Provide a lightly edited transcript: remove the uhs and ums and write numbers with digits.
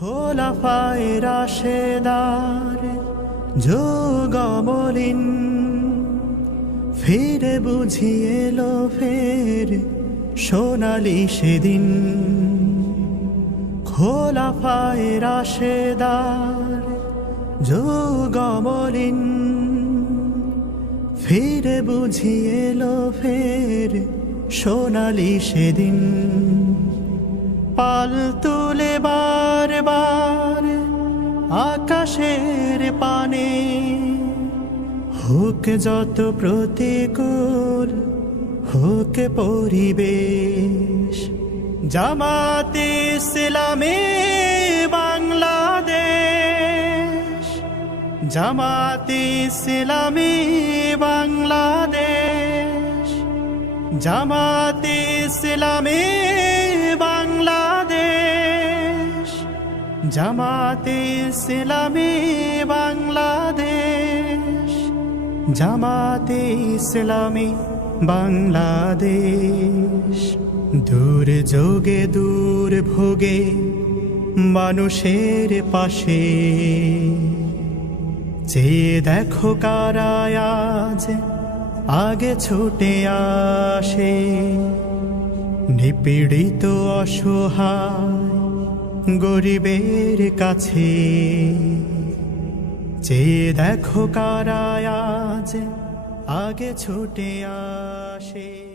খোলাফায়ে রাশেদার যুগমলিন ফিরে বুঝিয়ে এলো ফের সোনালি সেদিন। খোলাফায়ে রাশেদার যুগমলিন ফিরে বুঝিয়ে এলো ফের সোনালি সেদিন। পাল তুলে বারবার আকাশের পানে, হোক যত প্রতিকূল হোক পরিবেশ, জামাতে ইসলামী বাংলাদেশ, জামাতে ইসলামী বাংলাদেশ, জামাতে ইসলামী বাংলাদেশ, জামাতে ইসলামী বাংলাদেশ, জামাতে ইসলামী বাংলাদেশ। দুর্যোগে দুর্ভোগে মানুষের পাশে, চেয়ে দেখো কারা আজ আগে ছুটে আসে। নিপীড়িত অসহায় গরিবের কাছে, চেয়ে দেখো কারা আজ আগে ছুটে আসে।